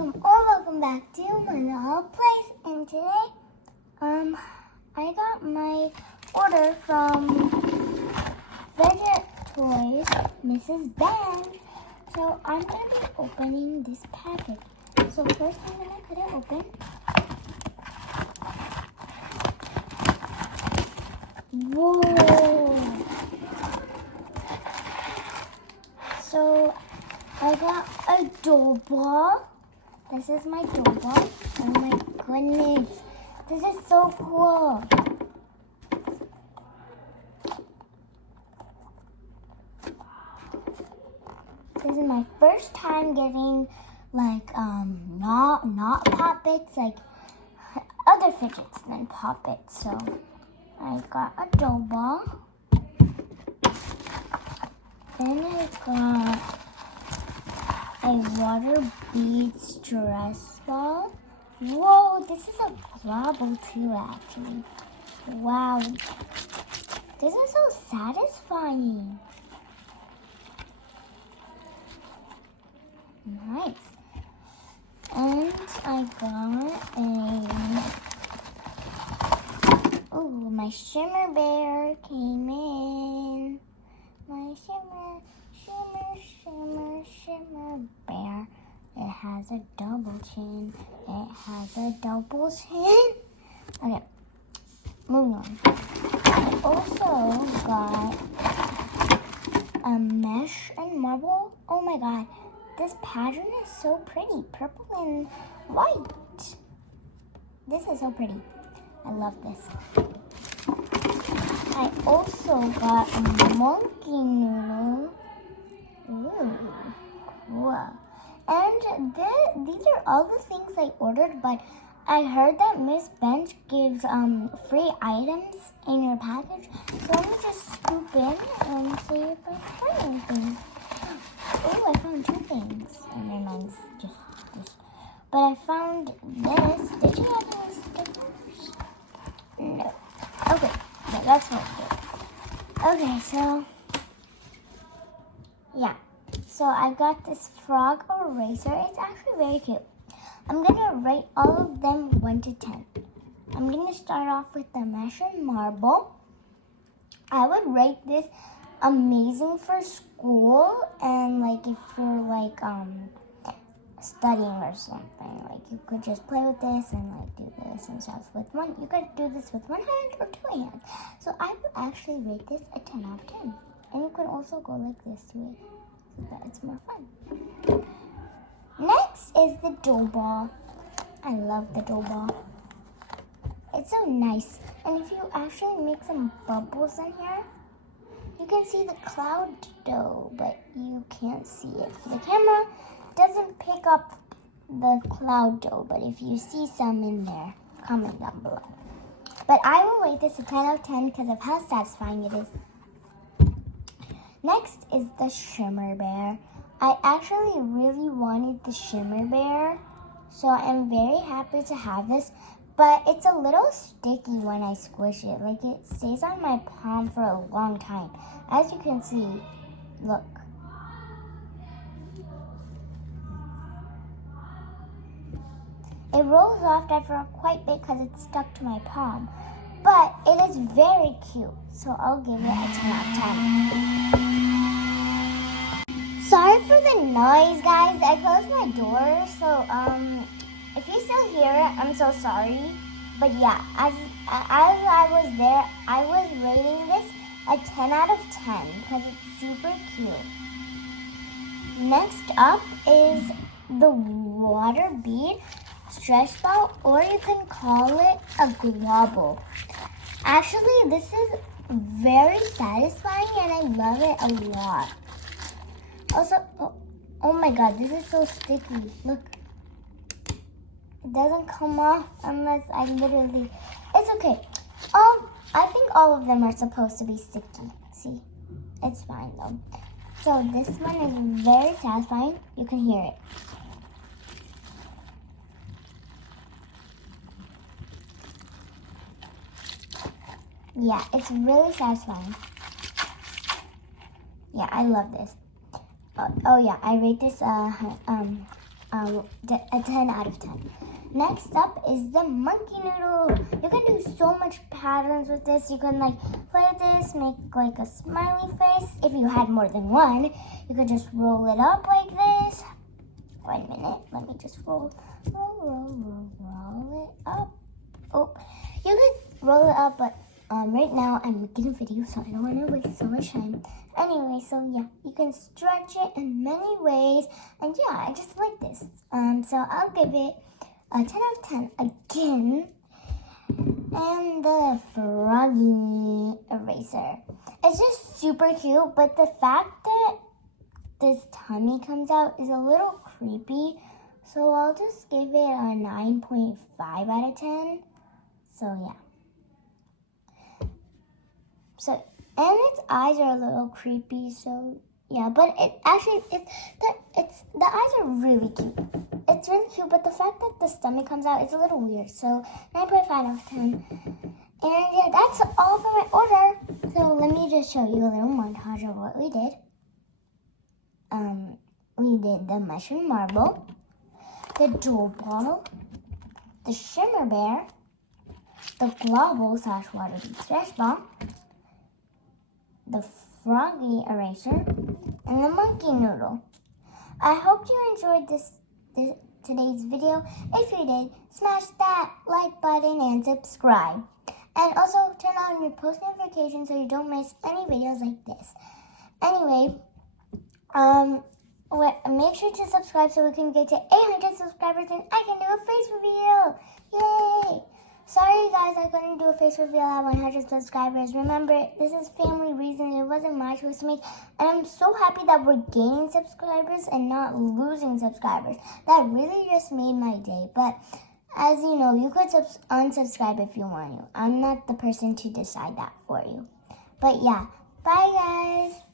welcome back to my little place. And today, I got my order from Fidget Toys, Mrs.Bench. So I'm gonna be opening this package. So first I'm gonna cut it open. Whoa! So I got a doll ball. This is my doll ball. Oh my goodness. This is so cool. This is my first time getting like not Pop-Its, like other fidgets than Pop-Its. So I got a doll ball. Then I got a water bead stress ball. Whoa, this is a global too, actually. Wow. This is so satisfying. Nice. And I got my shimmer bear came in. My shimmer bear. It has a double chin. Okay, moving on. I also got a mesh and marble. Oh my god, this pattern is so pretty. Purple and white. This is so pretty. I love this. I also got a monkey noodle. Ooh, cool. And these are all the things I ordered, but I heard that Miss Bench gives free items in your package. So let me just scoop in and see if I find anything. Oh, I found two things. And then mine's just this. But I found this. Did you have any stickers? No. Okay. Yeah, that's not good. Okay, so yeah. So I got this frog eraser. It's actually very cute. I'm gonna rate all of them 1 to 10. I'm gonna start off with the mesh and marble. I would rate this amazing for school and like if you're like studying or something. Like you could just play with this and like do this and stuff with one. You could do this with one hand or two hands. So I would actually rate this a 10 out of 10. And you can also go like this to it so that it's more fun. Next is the dough ball. I love the dough ball. It's so nice. And if you actually make some bubbles in here, you can see the cloud dough, but you can't see it. The camera doesn't pick up the cloud dough, but if you see some in there, comment down below. But I will rate this a 10 out of 10 because of how satisfying it is. Next is the shimmer bear. I actually really wanted the shimmer bear, so I'm very happy to have this, but it's a little sticky when I squish it. Like it stays on my palm for a long time. As you can see, look. It rolls off after quite a bit because it's stuck to my palm, but it is very cute, so I'll give it a 10 out of 10. Sorry for the noise, guys. I closed my door, so if you still hear it, I'm so sorry. But yeah, as I was there, I was rating this a 10 out of 10 because it's super cute. Next up is the water bead stress ball, or you can call it a global. Actually, this is very satisfying and I love it a lot. Also, oh my god, this is so sticky. Look, it doesn't come off unless I literally, it's okay. I think all of them are supposed to be sticky. See, it's fine though. So this one is very satisfying. You can hear it. Yeah, it's really satisfying. Yeah, I love this. Oh yeah, I rate this a 10 out of 10. Next up is the monkey noodle. You can do so much patterns with this. You can like play with this, make like a smiley face. If you had more than one, you could just roll it up like this. 1 minute, let me just roll it up. Oh, you could roll it up, but right now I'm making a video, so I don't want to waste so much time. Anyway, so yeah, you can stretch it in many ways, and yeah, I just like this. So I'll give it a 10 out of 10 again. And the froggy eraser. It's just super cute, but the fact that this tummy comes out is a little creepy. So I'll just give it a 9.5 out of 10. So yeah. So, and its eyes are a little creepy, so yeah, but the eyes are really cute. It's really cute, but the fact that the stomach comes out is a little weird. So 9.5 out of 10. And yeah, that's all for my order. So let me just show you a little montage of what we did. We did the mushroom marble, the jewel ball, the shimmer bear, the globble / water stress ball, the froggy eraser, and the monkey noodle. I hope you enjoyed today's video. If you did, smash that like button and subscribe. And also turn on your post notifications so you don't miss any videos like this. Anyway, make sure to subscribe so we can get to 800 subscribers and I can do a face reveal. Yay! Sorry guys, I couldn't do a face reveal at 100 subscribers. Remember, this is family reasons. It wasn't my choice to make. And I'm so happy that we're gaining subscribers and not losing subscribers. That really just made my day. But as you know, you could unsubscribe if you want to. I'm not the person to decide that for you. But yeah, bye guys.